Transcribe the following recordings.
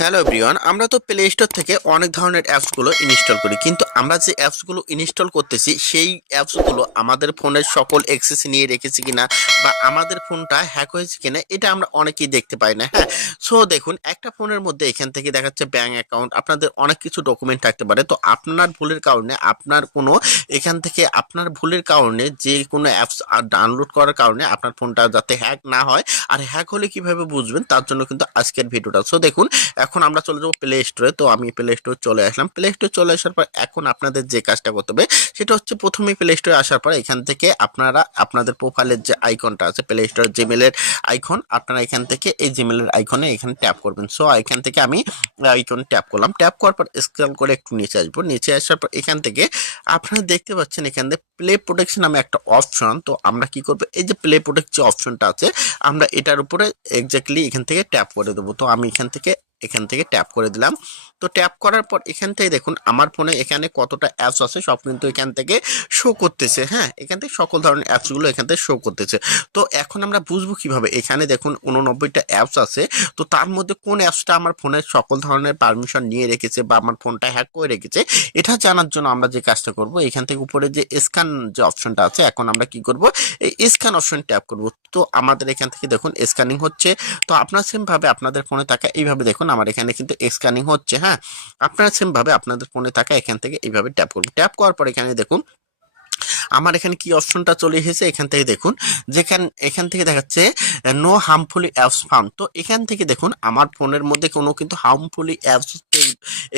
Hello everyone, আমরা তো play store থেকে অনেক ধরনের অ্যাপসগুলো ইনস্টল করি, কিন্তু আমরা যে অ্যাপসগুলো ইনস্টল করতেছি সেই অ্যাপসগুলো আমাদের ফোনের সকল অ্যাক্সেস নিয়ে রেখেছে কিনা বা আমাদের ফোনটা হ্যাক হয়েছে কিনা এটা আমরা অনেকেই দেখতে পাই না। হ্যাঁ, সো দেখুন, একটা ফোনের মধ্যে এখান থেকে দেখাচ্ছে ব্যাংক অ্যাকাউন্ট, আপনাদের অনেক কিছু ডকুমেন্ট থাকতে পারে। তো আপনার ভুলের কারণে আপনার ভুলের কারণে যে কোনো অ্যাপস ডাউনলোড করার কারণে আপনার ফোনটা যাতে হ্যাক না হয়, আর হ্যাক হলে কিভাবে বুঝবেন তার জন্য কিন্তু আজকের ভিডিওটা। সো দেখুন, এখন আমরা চলে যাবো প্লে স্টোরে। তো আমি প্লে স্টোর চলে আসলাম। প্লে স্টোর চলে আসার পর এখন আপনাদের যে কাজটা করতে হবে সেটা হচ্ছে, প্রথমে প্লে স্টোরে আসার পর এখান থেকে আপনারা আপনাদের প্রোফাইলের যে আইকনটা আছে, প্লে স্টোরের জিমেলের আইকন, আপনারা এখান থেকে এই জিমেলের আইকনে এখানে ট্যাপ করবেন। সো এখান থেকে আমি আইকন ট্যাপ করলাম। ট্যাপ করার পর স্ক্রল করে একটু নিচে আসবো। নিচে আসার পর এখান থেকে আপনারা দেখতে পাচ্ছেন এখান থেকে প্লে প্রোটেকশন নামে একটা অপশন। তো আমরা কি করবো, এই যে প্লে প্রোটেক্ট যে অপশনটা আছে, আমরা এটার উপরে এক্স্যাক্টলি এখান থেকে ট্যাপ করে দেবো। তো আমি এখান থেকে ট্যাপ করে দিলাম। তো ট্যাপ করার পর এখান থেকে দেখুন আমার ফোনে এখানে কতটা অ্যাপস আছে সব কিন্তু এখান থেকে শো করতেছে। হ্যাঁ, এখান থেকে সকল ধরনের অ্যাপসগুলো এখান থেকে শো করতেছে। তো এখন আমরা বুঝবো কিভাবে, এখানে দেখুন 89টা অ্যাপস আছে। তো তার মধ্যে কোন অ্যাপসটা আমার ফোনের সকল ধরনের পারমিশন নিয়ে রেখেছে বা আমার ফোনটা হ্যাক করে রেখেছে, এটা জানার জন্য আমরা যে কাজটা করব, এখান থেকে উপরে যে স্ক্যান যে অপশনটা আছে, এখন আমরা কি করব, এই স্ক্যান অপশন ট্যাপ করব। তো আমাদের এখান থেকে দেখুন স্ক্যানিং হচ্ছে। তো আপনার সেম ভাবে আপনাদের ফোনে থাকা এইভাবে দেখুন আমার এখানে কিন্তু স্ক্যানিং হচ্ছে। হ্যাঁ, আপনারা সেম ভাবে আপনাদের ফোনে থাকা এখান থেকে এইভাবে ট্যাপ করুন। ট্যাপ করার পর এখানে দেখুন আমার এখানে কি অপশনটা চলে এসেছে। এখান থেকে দেখুন, এখান থেকে দেখাচ্ছে নো হার্মফুলি অ্যাপস ফাউন্ড। তো এখান থেকে দেখুন আমার ফোনের মধ্যে কোনো কিন্তু হার্মফুলি অ্যাপস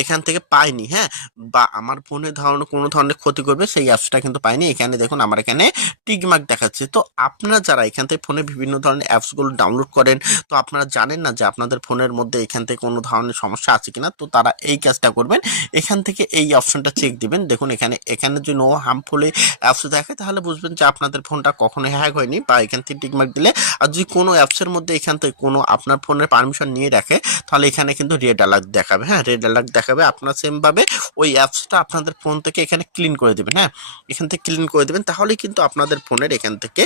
এখান থেকে পাইনি। হ্যাঁ, বা আমার ফোনে কোনো ধরনের ক্ষতি করবে সেই অ্যাপসটা কিন্তু পাইনি। এখানে দেখুন আমার এখানে টিক মার্ক দেখাচ্ছে। তো আপনারা যারা এখান থেকে ফোনে বিভিন্ন ধরনের অ্যাপসগুলো ডাউনলোড করেন, তো আপনারা জানেন না যে আপনাদের ফোনের মধ্যে এখান থেকে কোনো ধরনের সমস্যা আছে কিনা, তো তারা এই কাজটা করবেন, এখান থেকে এই অপশনটা চেক দিবেন। দেখুন এখানে যদি নো হার্মফুলি অ্যাপস দেখে তাহলে বুঝবেন যে আপনাদের ফোনটা কখনো হ্যাক হয়নি, বা এখান থেকে টিকমার্ক দিলে। আর যদি কোনো অ্যাপসের মধ্যে এখান থেকে কোনো আপনার ফোনের পারমিশন নিয়ে রাখে, তাহলে এখানে কিন্তু রেড অ্যালার্ট দেখাবে। হ্যাঁ, রেড অ্যালার্ট দেখাবে। আপনার সেমভাবে ওই অ্যাপসটা আপনাদের ফোন থেকে এখানে ক্লিন করে দেবেন। হ্যাঁ, এখান থেকে ক্লিন করে দেবেন, তাহলেই কিন্তু আপনাদের ফোনের এখান থেকে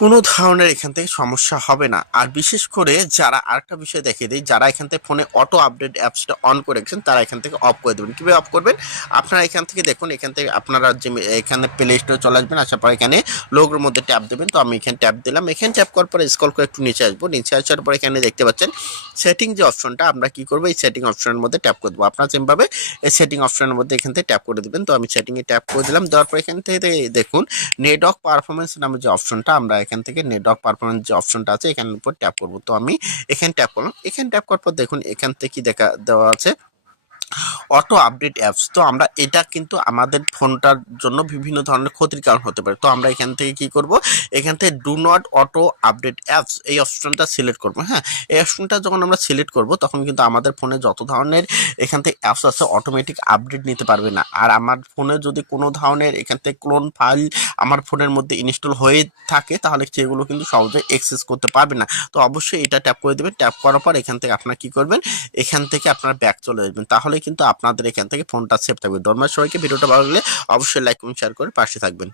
কোনো ধরনের এখান থেকে সমস্যা হবে না। আর বিশেষ করে যারা, আরেকটা বিষয় দেখিয়ে দিই, যারা এখান থেকে ফোনে অটো আপডেট অ্যাপসটা অন করে রেখেছেন তারা এখান থেকে অফ করে দেবেন। কীভাবে অফ করবেন, আপনারা এখান থেকে দেখুন, এখান থেকে আপনারা যে এখানে প্লে স্টোরে চলে আসবেন, আসার পর এখানে লোগোর মধ্যে ট্যাপ দেবেন। তো আমি এখানে ট্যাপ দিলাম। এখানে ট্যাপ করার পরে স্ক্রল করে একটু নিচে আসবো। নিচে আসার পর এখানে দেখতে পাচ্ছেন সেটিং যে অপশনটা, আমরা কি করবো, এই সেটিং অপশনের মধ্যে ট্যাপ করে দেবো। আপনারা যেভাবে এই সেটিং অপশনের মধ্যে এখান থেকে ট্যাপ করে দেবেন। তো আমি সেটিংয়ে ট্যাপ করে দিলাম। দেওয়ার পর এখান থেকে দেখুন নেটওয়ার্ক পারফরমেন্স নামে যে অপশনটা, আমরা এখান থেকে নেটওয়ার্ক পারফরমেন্স যে অপশনটা আছে এখানের উপর ট্যাপ করবো। তো আমি এখানে ট্যাপ করলাম। এখানে ট্যাপ করার পর দেখুন এখান থেকে কি দেওয়া আছে, অটো আপডেট অ্যাপস। তো আমরা এটা কিন্তু আমাদের ফোনটার জন্য বিভিন্ন ধরনের ক্ষতির কারণ হতে পারে। তো আমরা এখান থেকে কি করব, এখান থেকে do not auto update apps এই অপশনটা সিলেক্ট করব। হ্যাঁ, এই অপশনটা যখন আমরা সিলেক্ট করব তখন কিন্তু আমাদের ফোনে যত ধরনের এখান থেকে অ্যাপস আছে অটোমেটিক আপডেট নিতে পারবে না। আর আমার ফোনে যদি কোনো ধরনের এখান থেকে ক্লোন ফাইল আমার ফোনের মধ্যে ইনস্টল হয়ে থাকে, তাহলে সেগুলো কিন্তু সহজে অ্যাক্সেস করতে পারবে না। তো অবশ্যই এটা ট্যাপ করে দেবেন। ট্যাপ করার পর এখান থেকে আপনারা কি করবেন, এখান থেকে আপনারা ব্যাক চলে আসবেন, তাহলে কিন্তু আপনাদের এখান থেকে ফোনটা সেভ থাকবে। ধন্যবাদ সবাইকে। ভিডিওটা ভালো লাগলে অবশ্যই লাইক এবং শেয়ার করে পাশে থাকবেন।